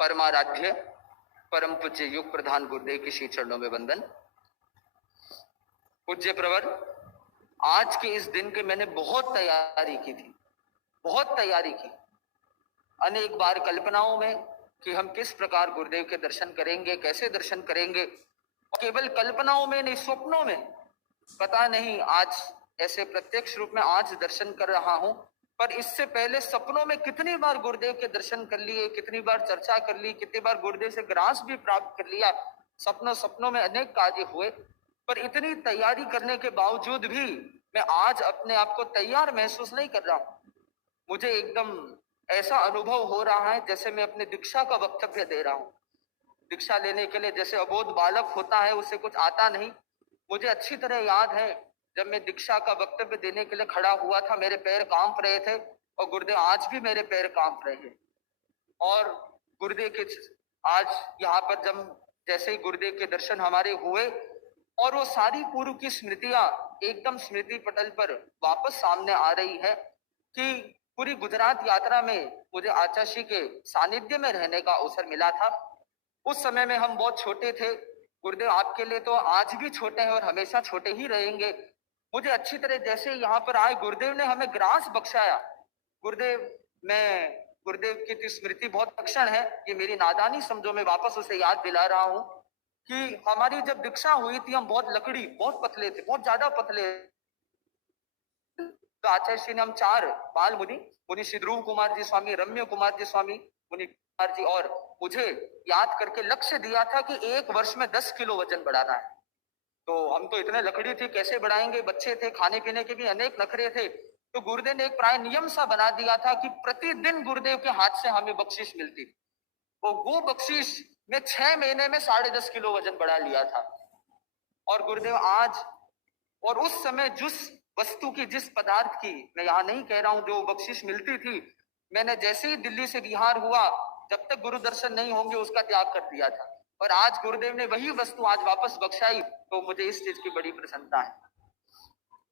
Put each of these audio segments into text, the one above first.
परमाराध्य परम पूज्य युग प्रधान गुरुदेव के श्री चरणों में वंदन। पूज्य प्रवर, आज के इस दिन के मैंने बहुत तैयारी की थी, बहुत तैयारी की। अनेक बार कल्पनाओं में कि हम किस प्रकार गुरुदेव के दर्शन करेंगे, कैसे दर्शन करेंगे, केवल कल्पनाओं में नहीं, स्वप्नों में। पता नहीं आज ऐसे प्रत्यक्ष रूप में आज दर्शन कर रहा हूं, पर इससे पहले सपनों में कितनी बार गुरुदेव के दर्शन कर लिए, कितनी बार चर्चा कर ली, कितनी बार गुरुदेव से ग्रास भी प्राप्त कर लिया। सपनों में अनेक कार्य हुए, पर इतनी तैयारी करने के बावजूद भी मैं आज अपने आप को तैयार महसूस नहीं कर रहा हूं। मुझे एकदम ऐसा अनुभव हो रहा है जैसे मैं अपने दीक्षा का वक्तव्य दे रहा हूं। दीक्षा लेने के लिए जैसे अबोध बालक होता है, उसे कुछ आता नहीं। मुझे अच्छी तरह याद है, जब मैं दीक्षा का वक्तव्य देने के लिए खड़ा हुआ था, मेरे पैर कांप रहे थे, और गुरुदेव आज भी मेरे पैर कांप रहे हैं। और गुरुदेव के आज यहाँ पर जब जैसे ही गुरुदेव के दर्शन हमारे हुए, और वो सारी पूर्व की स्मृतियां एकदम स्मृति पटल पर वापस सामने आ रही है कि पूरी गुजरात यात्रा में मुझे आचार्य के सानिध्य में रहने का अवसर मिला था। उस समय में हम बहुत छोटे थे। गुरुदेव आपके लिए तो आज भी छोटे हैं और हमेशा छोटे ही रहेंगे। मुझे अच्छी तरह जैसे यहाँ पर आए, गुरुदेव ने हमें ग्रास बख्शाया। गुरुदेव की स्मृति बहुत अक्षण है, ये मेरी नादानी समझो, मैं वापस उसे याद दिला रहा हूँ कि हमारी जब दीक्षा हुई थी, हम बहुत पतले थे, बहुत ज्यादा पतले। तो आचार्य श्री ने हम 4 बाल मुनि श्री ध्रुव कुमार जी स्वामी, रम्य कुमार जी स्वामी, मुनि कुमार जी और मुझे याद करके लक्ष्य दिया था कि 1 वर्ष में 10 किलो वजन बढ़ाना है। तो हम तो इतने लकड़ी थे, कैसे बढ़ाएंगे, बच्चे थे, खाने पीने के भी अनेक नखरे थे। तो गुरुदेव ने एक प्राय नियम सा बना दिया था कि प्रतिदिन गुरुदेव के हाथ से हमें बख्शीश मिलती। तो वो बख्शीश में 6 महीने में 10.5 किलो वजन बढ़ा लिया था। और गुरुदेव आज और उस समय जिस वस्तु की, जिस पदार्थ की, मैं यहाँ नहीं कह रहा हूं, जो बख्शीश मिलती थी, मैंने जैसे ही दिल्ली से बिहार हुआ, जब तक गुरु दर्शन नहीं होंगे उसका त्याग कर दिया था। और आज गुरुदेव ने वही वस्तु आज वापस बख्शाई, तो मुझे इस चीज की बड़ी प्रसन्नता है।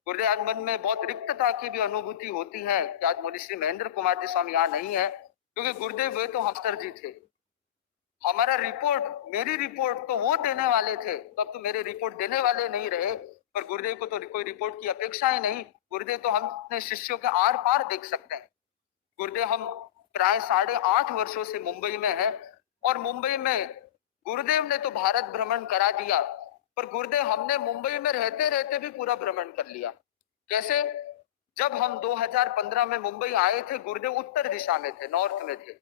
गुरुदेव आज मन में बहुत रिक्तता की भी अनुभूति होती है कि आज मुनि श्री महेंद्र कुमार जी स्वामी यहाँ नहीं है, क्योंकि गुरुदेव वे तो मास्टर जी थे। हमारा रिपोर्ट, मेरी रिपोर्ट तो वो देने वाले थे, तो अब तो मेरे रिपोर्ट देने वाले नहीं रहे। पर गुरुदेव को तो कोई रिपोर्ट की अपेक्षा ही नहीं। गुरुदेव तो हम अपने शिष्यों के आर पार देख सकते हैं। गुरुदेव हम प्राय 8.5 वर्षों से मुंबई में है, और मुंबई में गुरुदेव ने तो भारत भ्रमण करा दिया, पर गुरुदेव हमने मुंबई में रहते रहते भी पूरा भ्रमण कर लिया। कैसे? जब हम 2015 में मुंबई आए थे, गुरुदेव उत्तर दिशा में थे, नॉर्थ में थे।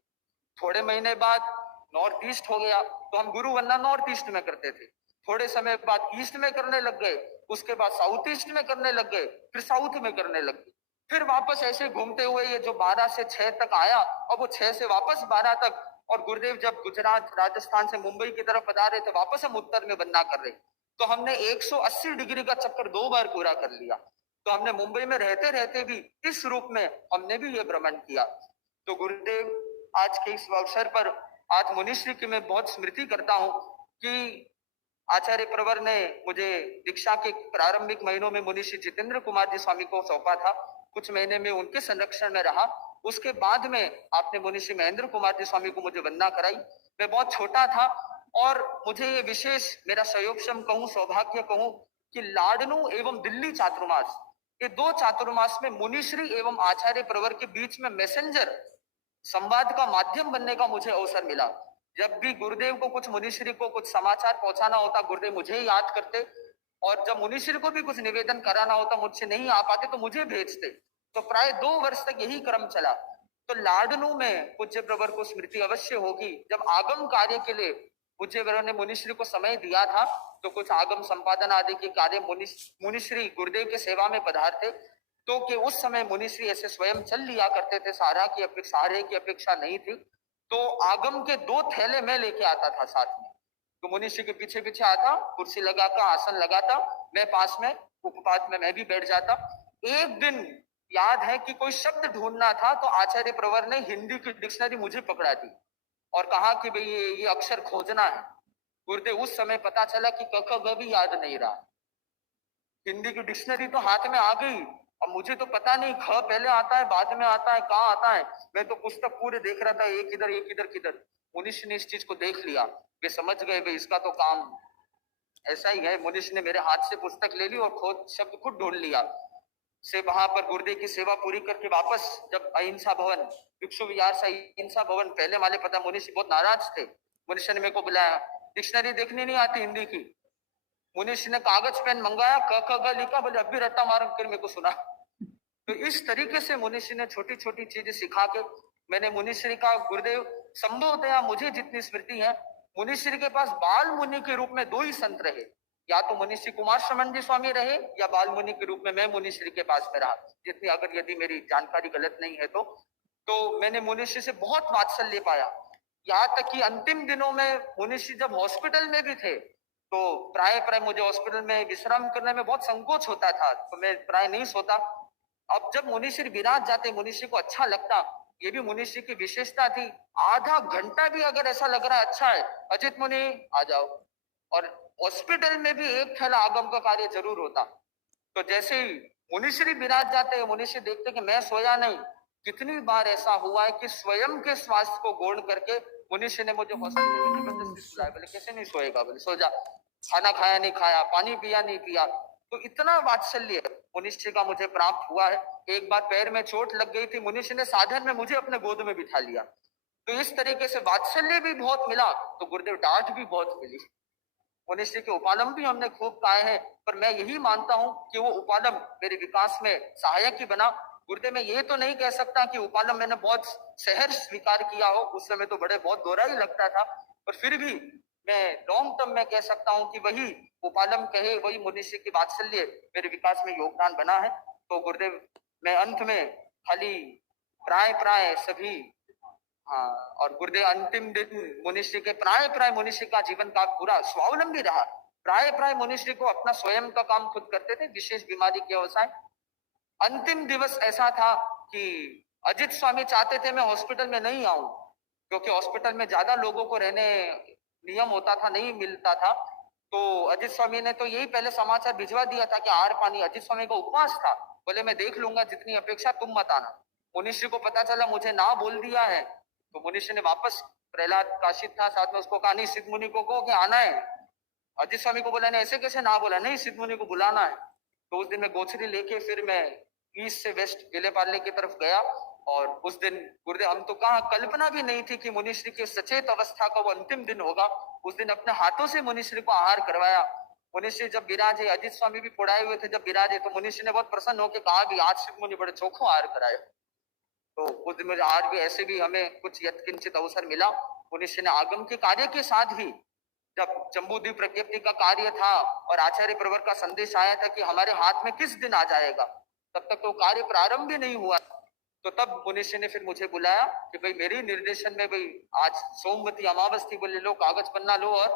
थोड़े महीने बाद नॉर्थ ईस्ट हो गया, तो हम गुरु वंदना नॉर्थ ईस्ट में करते थे। थोड़े समय बाद ईस्ट में करने लग गए, उसके बाद साउथ ईस्ट में करने लग गए, फिर साउथ में करने लग गए, फिर वापस ऐसे घूमते हुए ये जो 12 से 6 तक आया, और वो 6 से वापस 12 तक। और गुरुदेव जब गुजरात राजस्थान से मुंबई की तरफ पधारे थे, वापस हम उत्तर में वंदना कर रहे, तो हमने 180 डिग्री का चक्कर 2 बार पूरा कर लिया। तो हमने मुंबई में रहते रहते भी इस रूप में हमने भी ये भ्रमण किया। तो गुरुदेव आज के इस अवसर पर आज मुनिश्री की मैं बहुत स्मृति करता हूँ कि आचार्य प्रवर ने मुझे दीक्षा के प्रारंभिक महीनों में मुनिश्री जितेंद्र कुमार जी स्वामी को सौंपा था। कुछ महीने में उनके संरक्षण में रहा। उसके बाद में आपने मुनिश्री महेंद्र कुमार जी स्वामी को मुझे वंदना कराई। मैं बहुत छोटा था, और मुझे ये विशेष मेरा संयोगक्षम कहूँ, सौभाग्य कहूँ कि लाडनू एवं दिल्ली चातुर्मास, ये 2 चातुर्मास में मुनिश्री एवं आचार्य प्रवर के बीच में मैसेंजर, संवाद का माध्यम बनने का मुझे अवसर मिला। जब भी गुरुदेव को कुछ मुनिश्री को कुछ समाचार पहुंचाना होता, गुरुदेव मुझे ही याद करते, और जब मुनिश्री को भी कुछ निवेदन कराना होता, मुझसे नहीं आ पाते तो मुझे भेजते। तो प्राय 2 वर्ष तक यही क्रम चला। तो लाडनू में पूज्य प्रवर को स्मृति अवश्य होगी, जब आगम कार्य के लिए पूज्य प्रवर ने मुनिश्री को समय दिया था, तो कुछ आगम संपादन आदि के कार्य मुनिश्री गुरुदेव के सेवा में पधारते। तो कि उस समय मुनिश्री ऐसे स्वयं चल लिया करते थे, सहारे की अपेक्षा नहीं थी। तो आगम के 2 थैले मैं लेके आता था साथ में। तो मुनिश्री के पीछे पीछे आता, कुर्सी लगाकर आसन लगाता, मैं पास में उपपात में मैं भी बैठ जाता। एक दिन याद है कि कोई शब्द ढूंढना था, तो आचार्य प्रवर ने हिंदी की डिक्शनरी मुझे पकड़ा दी और कहा कि भाई ये अक्षर खोजना है। गुरुदेव उस समय पता चला कि क ख ग भी याद नहीं रहा। हिंदी की डिक्शनरी तो हाथ में आ गई, अब मुझे तो पता नहीं ख पहले आता है बाद में आता है, कहाँ आता है। मैं तो पुस्तक पूरे देख रहा था, एक इधर एक इधर किधर। मुनिष ने इस चीज को देख लिया, वे समझ गए भाई इसका तो काम ऐसा ही है। मुनिष ने मेरे हाथ से पुस्तक ले ली और खुद शब्द खुद ढूंढ लिया। से वहां पर गुरुदेव की सेवा पूरी करके वापस जब अहिंसा भवन, भिक्षु विहार से अहिंसा भवन, पहले वाले पता मुनिष बहुत नाराज थे। मुनिष ने मेरे को बुलाया, डिक्शनरी देखनी नहीं आती हिंदी की। मुनिष ने कागज पेन मंगाया, क ख ग लिखा, बोले अब भी रट्टा मार कर मेरे को सुना। तो इस तरीके से मुनिष ने छोटी छोटी चीजें सिखा के मैंने मुनिश्री का गुरुदेव संभवतया मुझे जितनी स्मृति है, मुनिश्री के पास बाल मुनि के रूप में दो ही संत रहे, या तो मुनिश्री कुमार श्रमण जी स्वामी रहे या बाल मुनि के रूप में मैं मुनिश्री के पास में रहा, जितनी अगर यदि मेरी जानकारी गलत नहीं है तो मैंने मुनिश्री से बहुत वात्सल्य पाया। यहाँ तक कि अंतिम दिनों में मुनिश्री जब हॉस्पिटल में भी थे तो प्राय मुझे हॉस्पिटल में विश्राम करने में बहुत संकोच होता था, तो मैं प्राय नहीं सोता। अब जब मुनिश्री विराज जाते, मुनिश्री को अच्छा लगता, ये भी मुनिश्री की विशेषता थी। आधा घंटा भी अगर ऐसा लग रहा है अच्छा है, अजित मुनि आ जाओ, और हॉस्पिटल में भी एक थैला आगम का कार्य जरूर होता। तो जैसे ही मुनिश्री विराज जाते हैं, मुनिश्री देखते कि मैं सोया नहीं। कितनी बार ऐसा हुआ है कि स्वयं के स्वास्थ्य को गौण करके मुनिश्री ने मुझे हॉस्पिटल में जबरदस्ती सुलाया, बोले कैसे नहीं सोएगा, बोले सो जा, खाना खाया नहीं खाया, पानी पिया नहीं पिया। तो इतना वात्सल्य मुनिश्री का मुझे प्राप्त हुआ है। एक बार पैर में चोट लग गई थी, मुनिश्री ने साधन में मुझे अपने गोद में बिठा लिया। तो इस तरीके से वात्सल्य भी बहुत मिला, तो गुरुदेव डांट भी बहुत मिली। मुनिश्री के उपालम भी हमने खूब पाए हैं, पर मैं यही मानता हूं कि वो उपालम मेरे विकास में सहायक ही बना। गुरुदेव मैं ये तो नहीं कह सकता कि उपालम मैंने बहुत सहर्ष स्वीकार किया हो, उस समय तो बड़ा दोहरा ही लगता था, पर फिर भी मैं लॉन्ग टर्म में कह सकता हूं कि वही उपालम कहे, वही मुनिश्री की वात्सल्य मेरे विकास में योगदान बना है। तो गुरुदेव मैं अंत में खाली प्राय सभी, हाँ, और गुरुदेव अंतिम दिन मुनिश्री के प्राय मुनिश्री का जीवन का पूरा स्वावलंबी रहा। प्राय मुनिश्री को अपना स्वयं का काम खुद करते थे, विशेष बीमारी के अवसाय। अंतिम दिवस ऐसा था कि अजित स्वामी चाहते थे मैं हॉस्पिटल में नहीं आऊं, क्योंकि हॉस्पिटल में ज्यादा लोगों को रहने नियम होता था, नहीं मिलता था। तो अजित स्वामी ने तो यही पहले समाचार भिजवा दिया था कि आहार पानी, अजित स्वामी का उपवास था, बोले मैं देख लूंगा, जितनी अपेक्षा तुम मत आना। मुनिश्री को पता चला मुझे ना बोल दिया है, तो मुनिश्री ने वापस, प्रहलाद काशिद था साथ में, उसको कहा नहीं सिद्ध मुनि को कहो कि आना है। अजित स्वामी को बोला नहीं, ऐसे कैसे ना बोला, नहीं सिद्ध मुनि को बुलाना है। तो उस दिन मैं गोचरी लेके फिर मैं ईस्ट से वेस्ट विले पार्ले की तरफ गया, और उस दिन गुरुदेव हम तो कहाँ कल्पना भी नहीं थी कि मुनिश्री की सचेत अवस्था का वो अंतिम दिन होगा। उस दिन अपने हाथों से मुनिश्री को आहार करवाया। मुनिश्री जब विराजे, अजित स्वामी भी पुड़ाए हुए थे जब विराजे, तो मुनिश्री ने बहुत प्रसन्न होकर कहा कि आज सिद्ध मुनि बड़े चोखो आहार कराए। तो उस दिन मुझे आज भी ऐसे भी हमें कुछ यत्किंचित अवसर मिला। मुनिश्री ने आगम के कार्य के साथ ही, जब जम्बूद्वीप प्रज्ञप्ति का कार्य था और आचार्य प्रवर का संदेश आया था कि हमारे हाथ में किस दिन आ जाएगा, तब तक तो कार्य प्रारंभ भी नहीं हुआ। तो तब मुनिश्री ने फिर मुझे बुलाया कि भाई मेरे निर्देशन में, भाई आज सोमवती अमावस थी, बोले लो कागज पन्ना लो और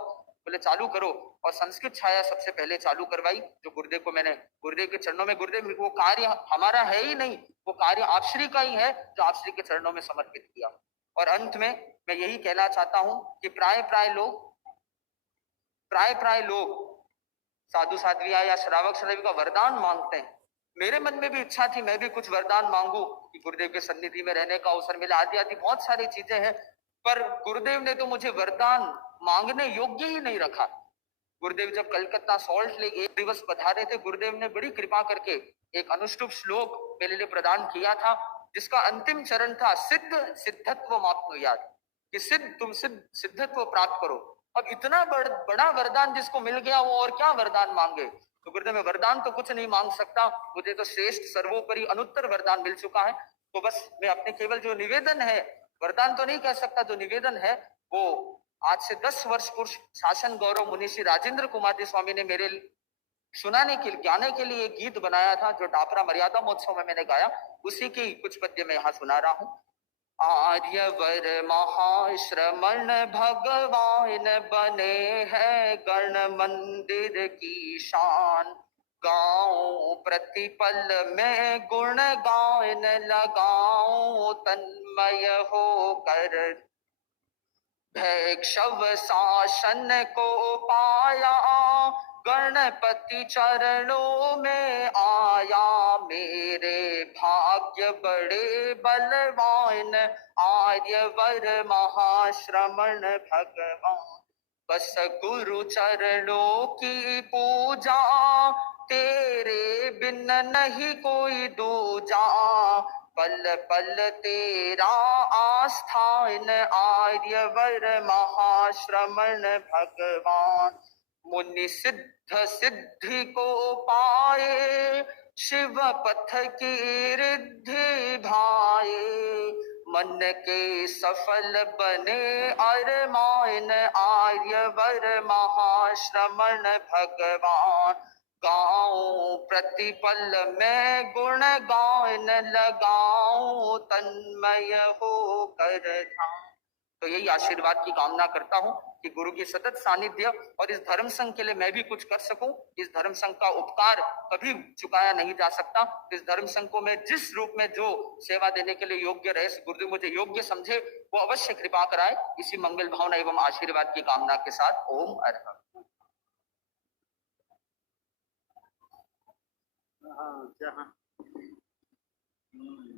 बोले चालू करो। और संस्कृत छाया सबसे पहले चालू करवाई, जो गुरुदेव को मैंने गुरुदेव के चरणों में, गुरुदेव वो कार्य हमारा है ही नहीं, वो कार्य आप श्री का ही है, जो आप श्री के चरणों में समर्पित किया। और अंत में मैं यही कहना चाहता हूं कि प्राय लोग साधु साध्वियां या श्रावक श्राविका वरदान मांगते हैं। मेरे मन में भी इच्छा थी मैं भी कुछ वरदान मांगू कि गुरुदेव के सन्निधि में रहने का अवसर मिला, आदि आदि बहुत सारी चीजें हैं, पर गुरुदेव ने तो मुझे वरदान मांगने योग्य ही नहीं रखा। गुरुदेव जब कलकत्ता सॉल्ट लेक एक दिवस पधारे थे, गुरुदेव ने बड़ी कृपा करके एक अनुष्टुप श्लोक मेरे लिए प्रदान किया था, जिसका अंतिम चरण था सिद्ध सिद्धत्व माप्नुयात्, कि तुम सिद्धत्व प्राप्त करो। अब इतना बड़ा वरदान जिसको मिल गया, वो और क्या वरदान मांगे। तो गुरुदेव मैं वरदान तो कुछ नहीं मांग सकता, मुझे तो श्रेष्ठ सर्वोपरि अनुत्तर वरदान मिल चुका है। तो बस मैं अपने केवल जो निवेदन है, वरदान तो नहीं कह सकता, जो निवेदन है वो आज से 10 वर्ष पूर्व शासन गौरव मुनिश्री राजेंद्र कुमार जी स्वामी ने मेरे गाने के लिए एक गीत बनाया था, जो डापरा मर्यादा महोत्सव में मैंने गाया, उसी की कुछ पद्य मैं यहाँ सुना रहा हूँ। आर्यवर महाश्रमण भगवान बने हैं, गण मंदिर की शान, गाऊं प्रतिपल में गुण गायन लगाऊं, तन्मय होकर भैक्षव शासन को पाया, गणपति चरणों में आया। मेरे भाग्य बड़े बलवान, आर्यवर महाश्रमण भगवान। बस गुरु चरणों की पूजा, तेरे बिन नहीं कोई दूजा। पल पल तेरा आस्थान, आर्यवर महाश्रमण भगवान। मुनि सिद्ध सिद्धि को पाए, शिव पथ की रिद्धि भाए। मन के सफल बने अरमान, आर्यवर महाश्रमण भगवान। गाऊं प्रतिपल में गुण गान, लगाऊं तन्मय हो कर ध्यान। तो यही आशीर्वाद की कामना करता हूं कि गुरु की सतत सानिध्य और इस धर्म संघ के लिए मैं भी कुछ कर सकूं। इस धर्म संघ का उपकार कभी चुकाया नहीं जा सकता। इस धर्म संघ को मैं जिस रूप में जो सेवा देने के लिए योग्य रहे, गुरुदेव मुझे योग्य समझे, वो अवश्य कृपा कराए। इसी मंगल भावना एवं आशीर्वाद की कामना के साथ ओम अर्हं। जहाँ